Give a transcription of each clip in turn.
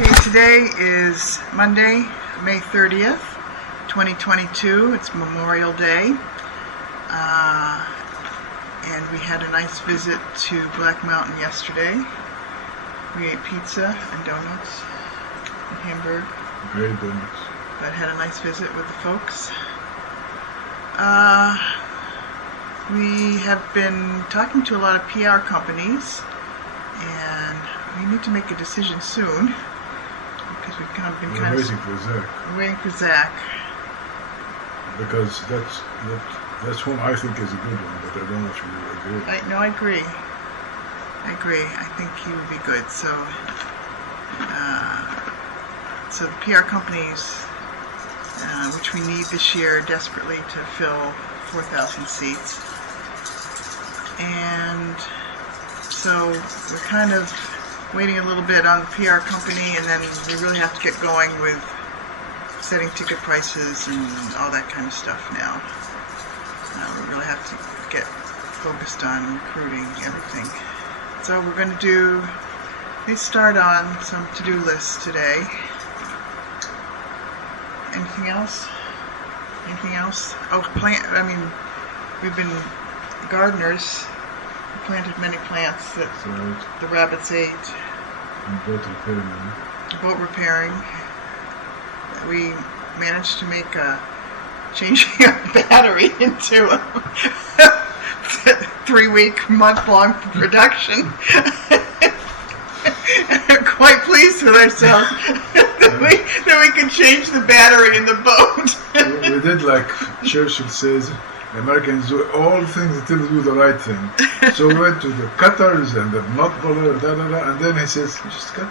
Okay, today is Monday, May 30th, 2022. It's Memorial Day. And we had a nice visit to Black Mountain yesterday. We ate pizza and donuts in Hamburg. Great donuts. But had a nice visit with the folks. We have been talking to a lot of PR companies, and we need to make a decision soon because we've kind of been We're waiting for Zach. waiting for Zach. Because that's one I think is a good one, but I don't know if you agree. I agree. I think he would be good. So the PR companies, which we need this year desperately to fill 4,000 seats. And so we're kind of waiting a little bit on the PR company, and then we really have to get going with setting ticket prices and all that kind of stuff now. We really have to get focused on recruiting everything. So we're going to start on some to-do lists today. Anything else? Oh, we've been gardeners. We planted many plants that the rabbits ate. And Boat repairing. We managed to make changing a battery into a 3-week, month-long production. I'm quite pleased with ourselves that we could change the battery in the boat. we did like Churchill says, Americans do all things until they do the right thing. So we went to the cutters and the nut puller, and then he says, just cut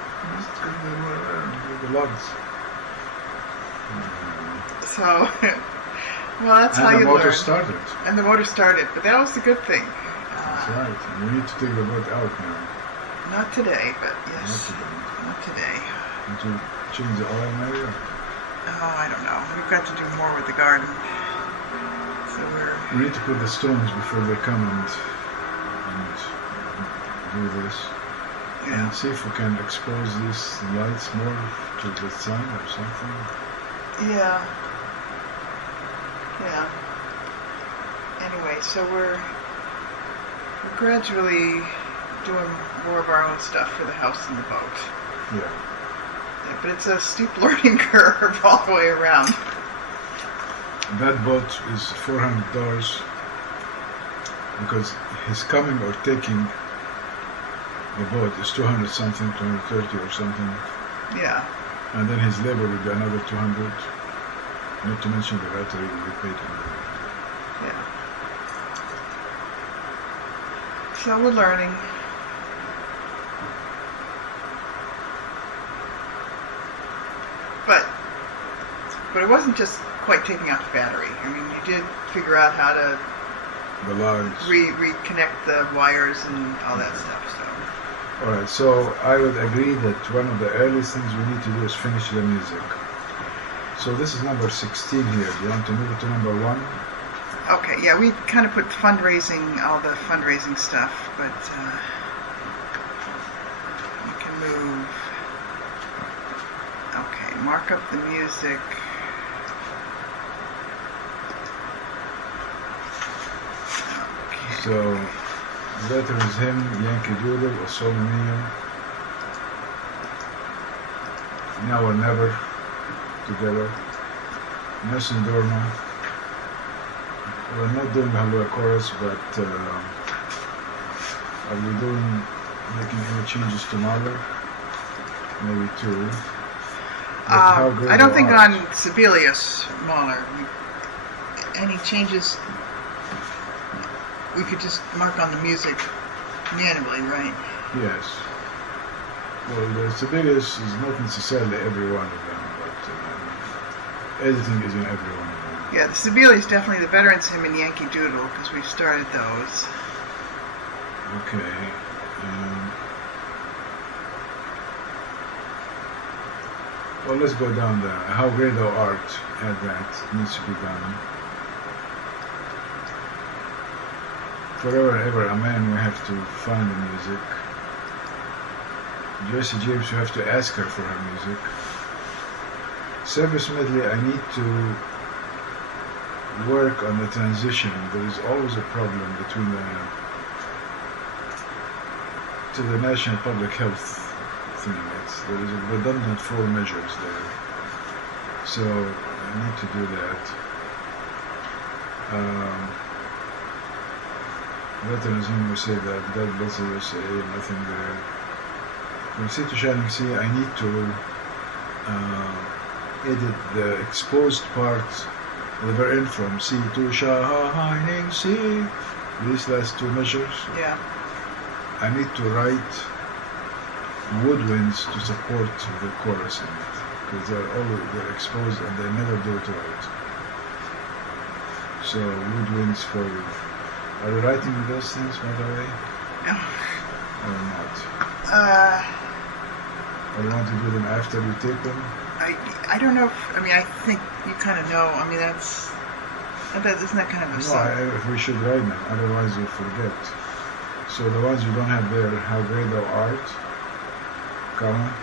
the lugs. So, well, that's how you learn. And the motor started. And the motor started, but that was the good thing. That's right. And we need to take the boat out now. Not today, but yes. Not today. Need to change the oil maybe? Oh, I don't know. We've got to do more with the garden. So we need to put the stones before they come and do this. Yeah. And see if we can expose these lights more to the sun or something. Yeah. Anyway, so we're gradually doing more of our own stuff for the house and the boat. Yeah. But it's a steep learning curve all the way around. That boat is $400 because his coming or taking the boat is 200 something, 230 or something. Yeah. And then his labor will be another 200. Not to mention the battery will be paid. Yeah. So we're learning. But it wasn't just quite taking out the battery. I mean, you did figure out how to reconnect the wires and all that stuff. So. Alright, so I would agree that one of the earliest things we need to do is finish the music. So this is number 16 here. Do you want to move it to number 1? Okay, yeah, we kind of put all the fundraising stuff, but you can move. Okay, mark up the music. So, letter is him, Yankee Doodle, or Solo Mio. Now or Never, together. Nelson Dorma. We're not doing the Halua chorus, but are we making any changes to Mahler? Maybe 2. I don't think on Sibelius Mahler. Any changes, we could just mark on the music manually, right? Yes. Well, the Sibelius is not necessarily every one of them, but editing is in every one of them. Yeah, the Sibelius is definitely the Veterans Hymn and Yankee Doodle, because we've started those. Okay. Well, let's go down there. How Great Thou Art, add that. Needs to be done. Forever and Ever, Amen, we have to find the music. Jesse James, you have to ask her for her music. Service medley, I need to work on the transition. There is always a problem between to the National Public Health thing. There is a redundant 4 measures there. So I need to do that. Veterans Hymn, we say that. God bless the USA, nothing there. From Sea to Shining Sea, I need to edit the exposed part at the very end from Sea to Shining Sea. These last 2 measures. Yeah. I need to write woodwinds to support the chorus in it, because they're exposed and they never do it right. So woodwinds for you. Are you writing those things, by the way? No. Or not? Or you want to do them after you tape them? I don't know. I think you kind of know. isn't that kind of a song? No, we should write them, otherwise you'll forget. So the ones you don't have there, How Great Thou Art, comma.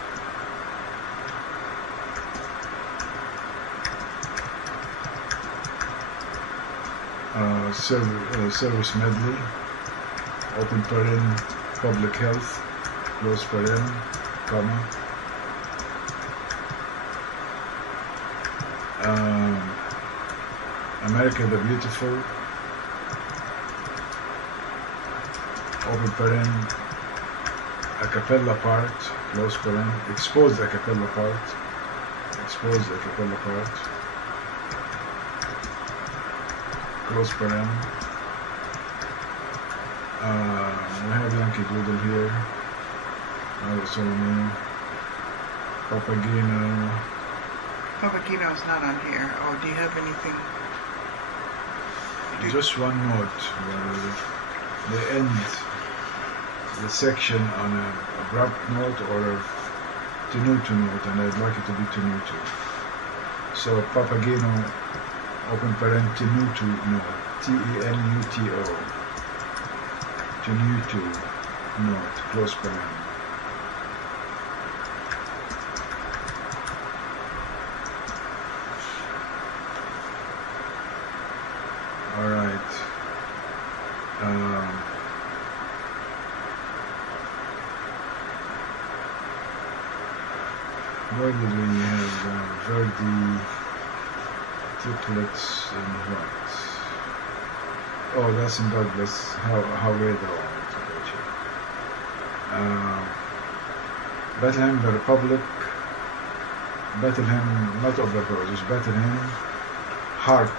Service medley, open paren, public health, close paren, comma. America the Beautiful, open paren, a cappella part, close paren, exposed a cappella part, close paren. We have Yankee Doodle here, Solomon, Papageno. Papageno's not on here. Oh, do you have anything? Just one note where they end the section on an abrupt note or a tenuto note, and I'd like it to be tenuto. So Papageno, open paren, tenuto note, T-E-N-U-T-O, tenuto note, close paren. All right. Where did we have Verdi triplets and what? Oh, that's in God Bless. How great thou art. Bethlehem, the Republic. Bethlehem, not of the Roses. Bethlehem, Harp.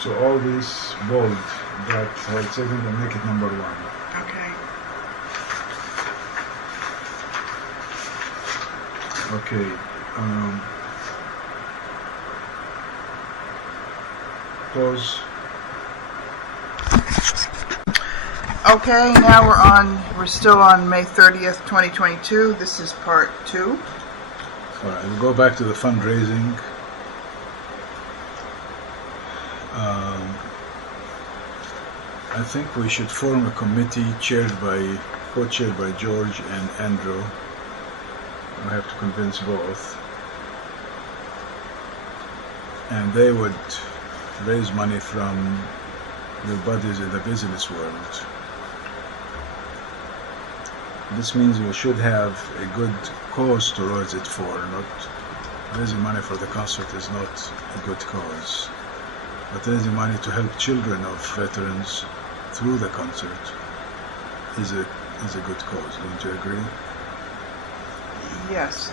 So all these bold, that whole segment, and make it number 1. Okay. Okay. Pause. Okay, now we're still on May 30th, 2022. This is part 2. All right, we'll go back to the fundraising. I think we should form a committee co-chaired by George and Andrew. I have to convince both. And they would raise money from their buddies in the business world. This means we should have a good cause to raise it for. Not raising money for the concert is not a good cause. But raising money to help children of veterans through the concert is a good cause. Don't you agree? Yes.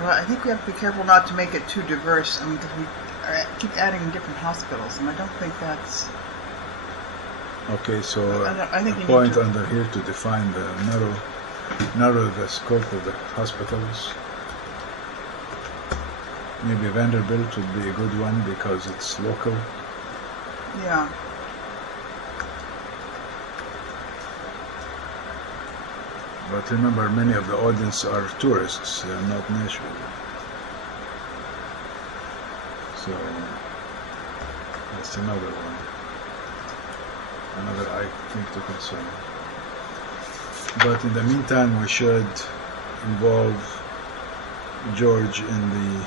Well, I think we have to be careful not to make it too diverse. Because we keep adding different hospitals, and I don't think that's... Okay, so I think a point under here to define the narrow the scope of the hospitals. Maybe Vanderbilt would be a good one because it's local. Yeah. But remember, many of the audience are tourists, they are not national. So that's another one, another thing to consider. But in the meantime, we should involve George in the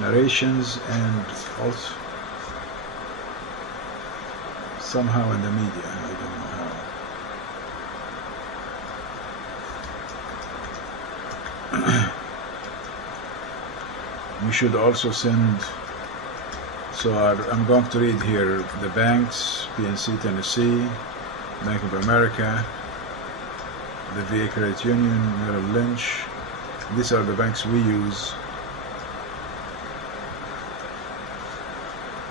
narrations and also somehow in the media. I don't know how. We should also send, so I'm going to read here the banks: PNC Tennessee, Bank of America, the VA Credit Union, Merrill Lynch. These are the banks we use.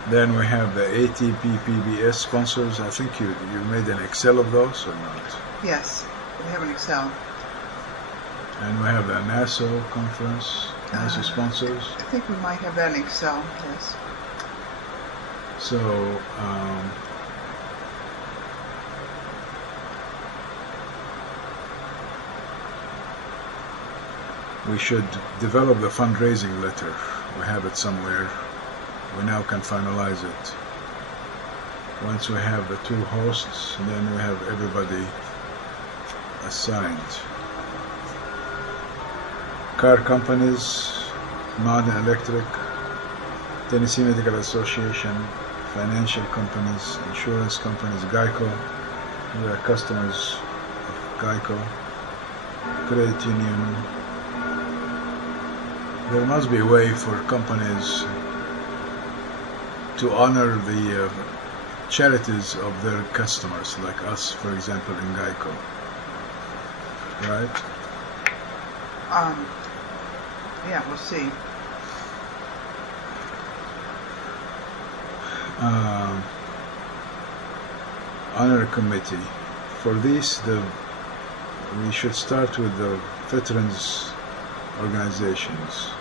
Then we have the ATP PBS sponsors. I think you made an Excel of those or not? Yes, we have an Excel. And we have the NASO conference, NASO sponsors. I think we might have that in Excel, yes. So, we should develop the fundraising letter. We have it somewhere. We now can finalize it. Once we have the two hosts, then we have everybody assigned. Car companies, non-electric, Tennessee Medical Association, financial companies, insurance companies, Geico. We are customers of Geico, credit union. There must be a way for companies to honor the charities of their customers, like us, for example, in Geico. Right? Yeah, we'll see. Honor committee. For these, we should start with the veterans organizations.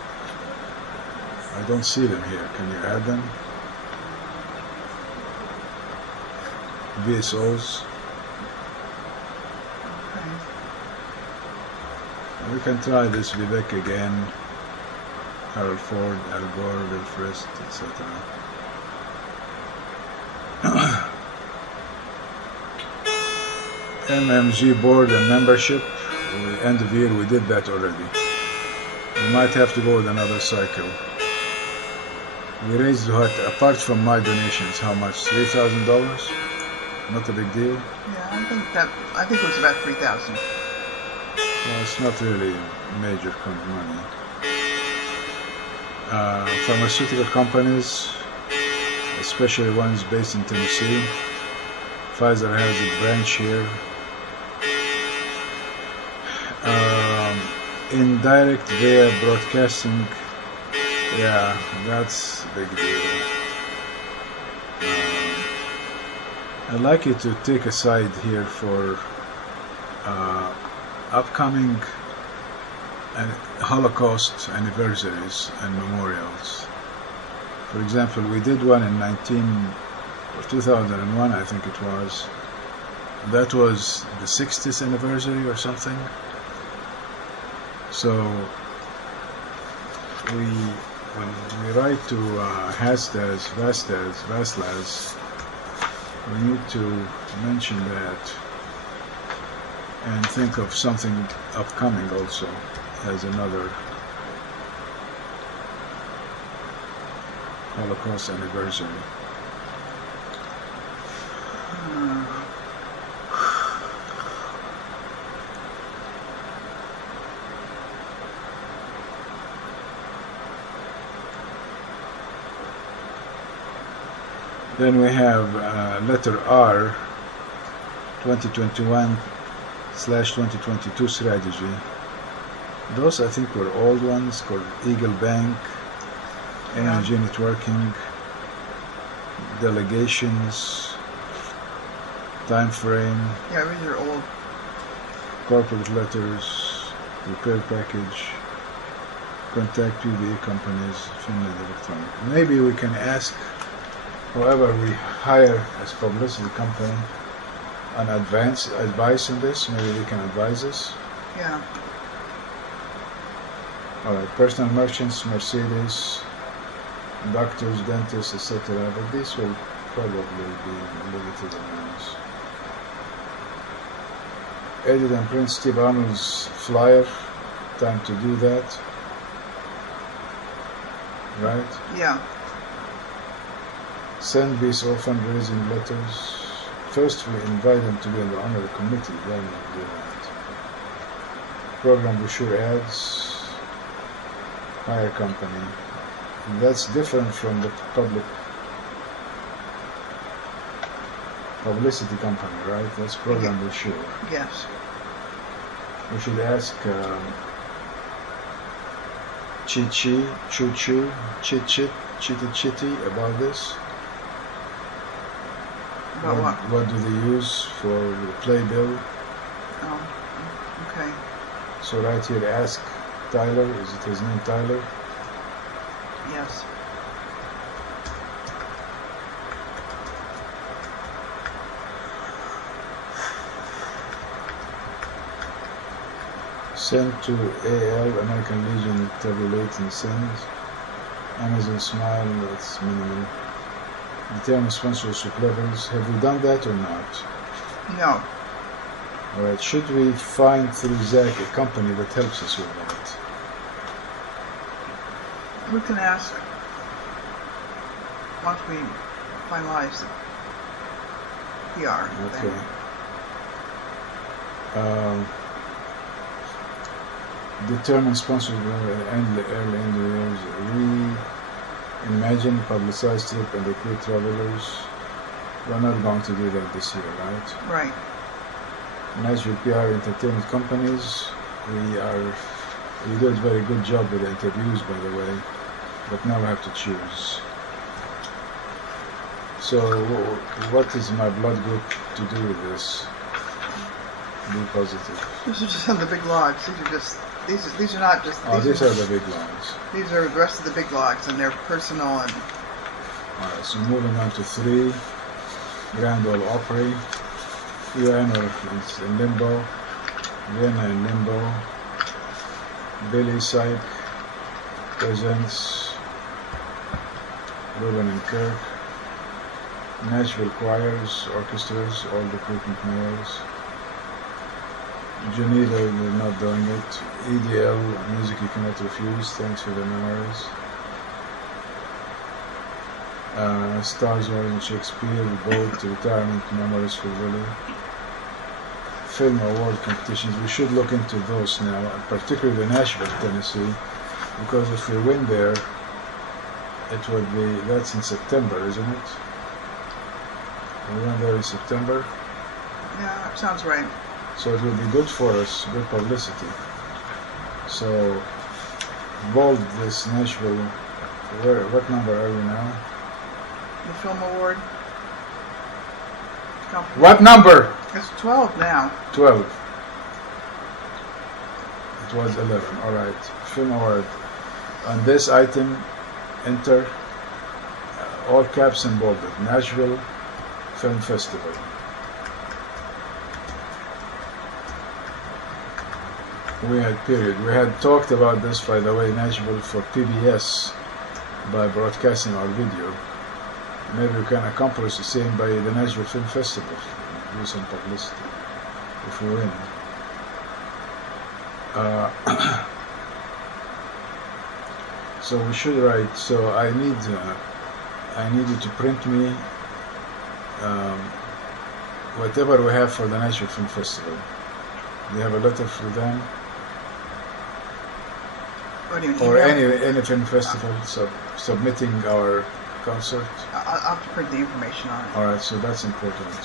I don't see them here. Can you add them? VSOs. Okay. We can try this. Vivek again, Harold Ford, Al Gore, Will Frist, etc. MMG board and membership. End of year, we did that already. We might have to go with another cycle. We raised what, apart from my donations, how much? $3,000? Not a big deal. Yeah, I think it was about 3,000. Well, it's not really major money. Pharmaceutical companies, especially ones based in Tennessee. Pfizer has a branch here. Indirect via broadcasting, yeah, that's a big deal. I'd like you to take a side here for upcoming Holocaust anniversaries and memorials. For example, we did one in 2001, I think it was. That was the 60th anniversary or something. So when we write to Vaslas, we need to mention that and think of something upcoming also as another Holocaust anniversary. Then we have letter R, 2021/2022 strategy. Those I think were old ones called Eagle Bank, Energy Networking, Delegations, Time Frame. Yeah, these are old. Corporate letters, Repair Package, Contact PBA companies, Finland Electronic. Maybe we can ask whoever we hire as publicity company an advice on this. Maybe they can advise us. Yeah. All right, personal merchants, Mercedes, doctors, dentists, etc. But this will probably be limited amounts. Edit and print Steve Arnold's flyer. Time to do that. Right? Yeah. Send BSO fundraising letters. First, we invite them to be on the honor committee, then we'll do that. Program brochure ads. Hire company. That's different from the publicity company, right? That's program brochure. Yes. We should ask Chitty Chitty about this. About What do they use for the playbill? Oh, okay. So right here, ask Tyler. Is it his name, Tyler? Yes. Send to AL, American Legion, tabulate and send. Amazon Smile, that's minimal. Determine sponsorship levels. Have we done that or not? No. Alright, should we find through Zach a company that helps us with that? We can ask once we finalize the PR Okay. thing. Determine sponsors and the early in the years. Reimagine, publicize trip and recruit travelers. We're not going to do that this year, right? Right. Nashville PR entertainment companies. We do a very good job with the interviews, by the way, but now we have to choose. So, what is my blood group to do with this? Be positive. These are just on the big logs. These are not just. These are the big ones. These are the rest of the big logs, and they're personal and. Alright, so moving on to 3. Grand Ole Opry. UN is in limbo. Vienna in limbo. Billy Syke presents Ruben and Kirk. Nashville choirs, orchestras, all recruitment mayors. Geneva, we're not doing it. EDL, music you cannot refuse, thanks for the memories. Stars Wearing Shakespeare, Boat, Retirement Memories for Willie. Film award competitions, we should look into those now, particularly the Nashville, Tennessee, because if we win there, it would be, that's in September, isn't it? We win there in September. Yeah, that sounds right. So it will be good for us, good publicity. So, bold this Nashville. What number are we now? The film award. What number? It's 12 now. 12. It was 11. Alright. Film award. On this item, enter all caps and bolded. Nashville Film Festival. We had talked about this, by the way, Nashville for PBS by broadcasting our video. Maybe we can accomplish the same by the Nashville Film Festival. Do some publicity if we win. So we should write. So I need you to print me whatever we have for the Nashville Film Festival. Do you have a letter for them? What do you mean, Or email? any film festival submitting our concert? I'll have to print the information on it. Alright, so that's important.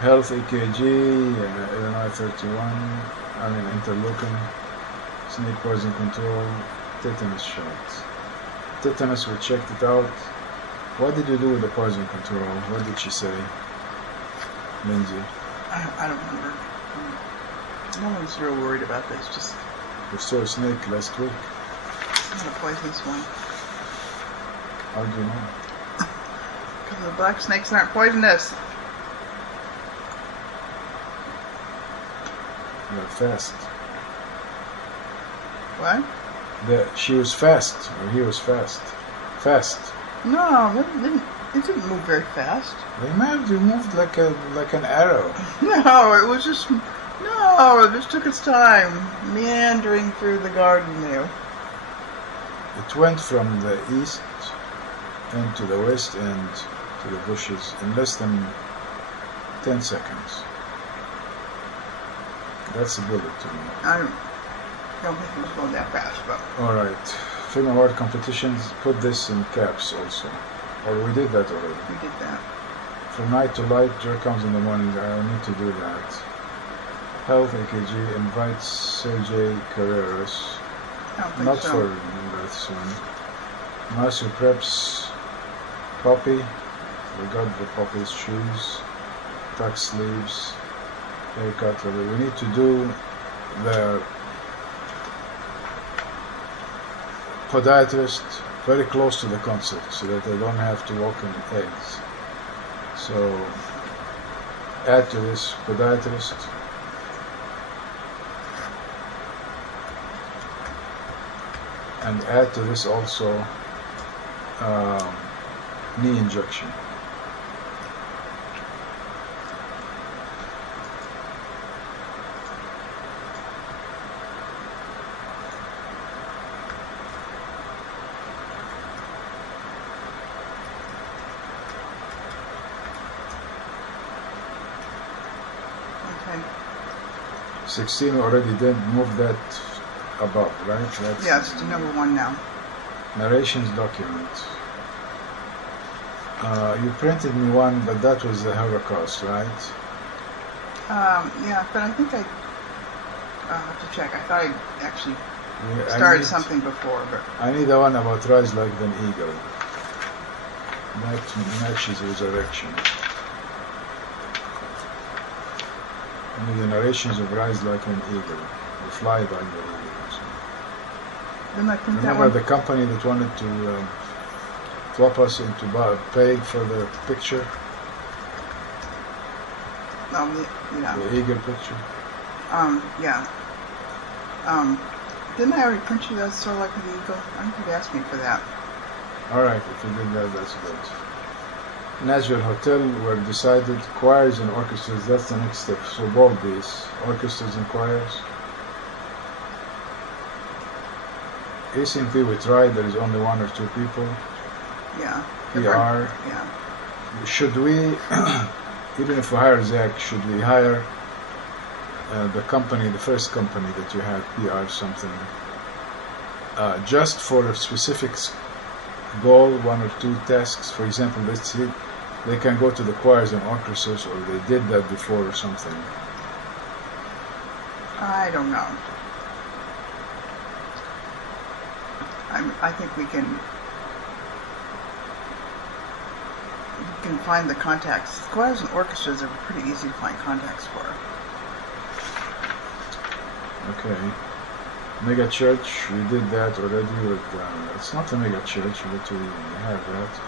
Health EKG, Illinois 31, interleukin, snake poison control, tetanus shot. Tetanus, we checked it out. What did you do with the poison control? What did she say? Lindsay? I don't remember. No one's real worried about this. Just We saw a snake last week. not a poisonous one. How do you know? Because the black snakes aren't poisonous. You're fast. What? She was fast, or he was fast. Fast. No, it didn't move very fast. They moved like an arrow. No, it was just no. It just took its time, meandering through the garden there. It went from the east end to the west end to the bushes in less than 10 seconds. That's a bullet to me. I don't think it was going that fast, but Alright. Film award competitions, put this in caps also. Or we did that already. we did that. From night to light, joy comes in the morning. I need to do that. Health AKG invites Sergey Carreras. I don't think Not so. for birth soon. Masu preps Poppy. We got the Poppy's shoes. Tuck sleeves. Haircut level. We need to do the podiatrist very close to the concert so that they don't have to walk in eggs. So add to this podiatrist. And add to this also knee injection. Okay. 16 already did move that above, right? That's Yeah, it's number 1 now. narrations document. You printed me one, but that was the Holocaust, right? Yeah, but I think I'll have to check. I thought I actually I started need- something before, but I need the one about rise like an eagle. That matches resurrection. I need the narrations of rise like an eagle. We fly like the eagle. So. didn't I print that Remember one? the company that wanted to flop us into paying for the picture, No, yeah. the eagle picture? Yeah. Didn't I already print you that Soar Like an Eagle? I think you asked me for that. Alright, if you did that, that's good. Nashville Hotel were decided, choirs and orchestras, that's the next step. So bold these, orchestras and choirs. ACMP we tried, there is only 1 or 2 people. Yeah. PR, Yeah. should we, even if we hire Zach, should we hire the company, the first company that you had, PR something, just for a specific goal, 1 or 2 tasks? For example, let's see, they can go to the choirs and orchestras, or they did that before or something. I don't know. I think we can find the contacts. Choirs and orchestras are pretty easy to find contacts for. Okay. Mega church, we did that already with, it's not a mega church, but we have that.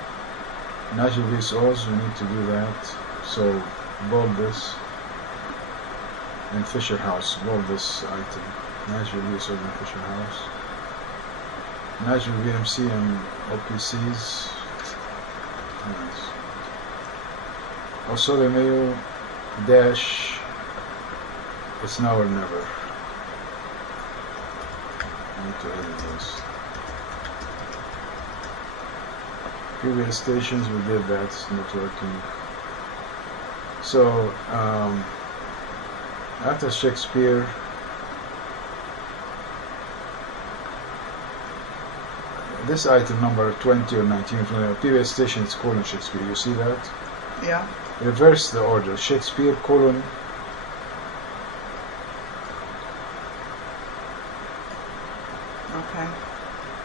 Nashville VSOs, we need to do that. So, bold this. And Fisher House, bold this item. Nashville VSOs and Fisher House. Nashville VMC and OPCs. Nice. Also the mail dash, it's now or never. I need to edit this. Previous stations, we did that, it's not working. So, after Shakespeare, this item number 20 or 19, previous station is colon Shakespeare, you see that? Yeah. Reverse the order, Shakespeare colon Okay.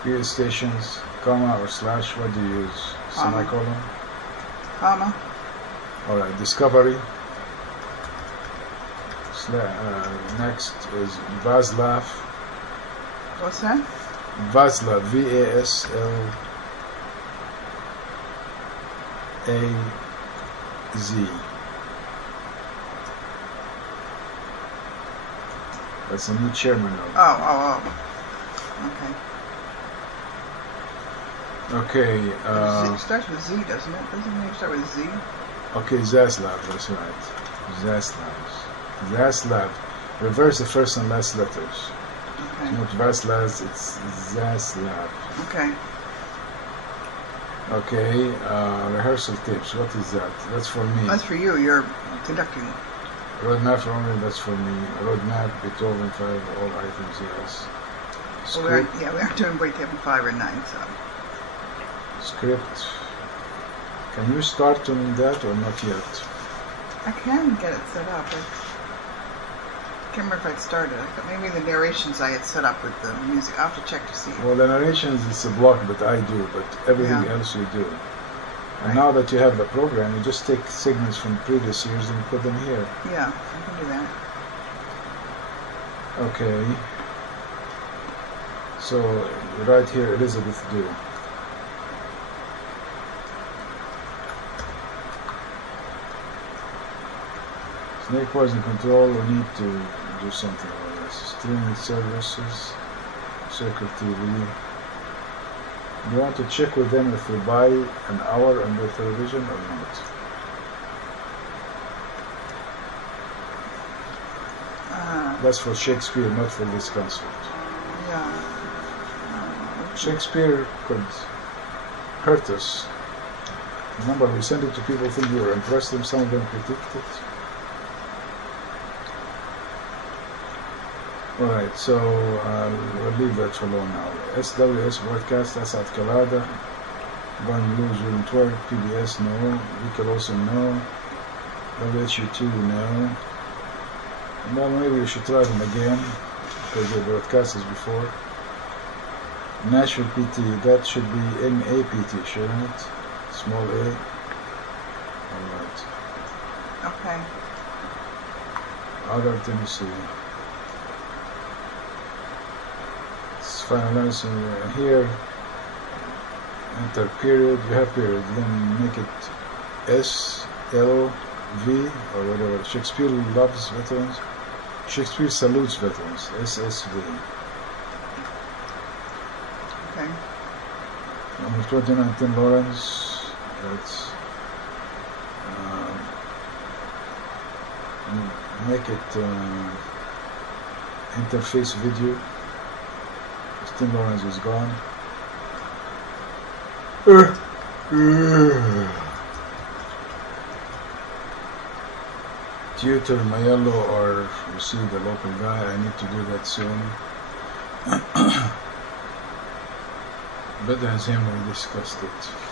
previous stations, comma or slash, what do you use? Comma. Semicolon? Comma. Alright, discovery. Next is Vaslav. What's that? Vaslav, VASLAZ. That's a new chairman of. Oh. Okay. Okay. It starts with Z, doesn't it? Doesn't the name start with Z? Okay, Zaslav, that's right. Zaslav. Zaslav. Reverse the first and last letters. Okay. It's not Vaslav, it's Zaslav. Okay. Okay, rehearsal tips. What is that? That's for me. That's for you. You're conducting. Roadmap for only, that's for me. Roadmap, Beethoven 5, all items, yes. Well, we aren't doing Beethoven 5 or 9, so. Script. Can you start doing that or not yet? I can get it set up. I can't remember if I'd started. I thought maybe the narrations I had set up with the music. I'll have to check to see. Well, the narrations is a block that I do, but everything Yeah. else you do. And Right. now that you have the program, you just take segments from previous years and put them here. Yeah, I can do that. Okay. So, right here, Elizabeth do. Snake poison control, we need to do something with this. Streaming services, Circle TV. You want to check with them if we buy an hour on their television or not. That's for Shakespeare, not for this concert. Yeah. Shakespeare could hurt us. Remember, we sent it to people thinking we were impressed them, some of them critiqued it. Alright, so we'll leave that for alone now. SWS broadcast, that's at Calada. Going Blues wouldn't work. PBS, no. We could also no. WHU2, no. Well, maybe we should try them again because they broadcast as before. Nashville PT, that should be NAPT, shouldn't it? Small a. Alright. Okay. Other Tennessee. It's finalizing here. Enter period, you have period, then make it SLV or whatever. Shakespeare loves veterans. Shakespeare salutes veterans. SSV. Okay. Number 29, Tim Lawrence. Let's make it interface video. Because Tim Lawrence is gone. Tutor Mayello or you see the local guy. I need to do that soon. Veterans hymn, we discussed it.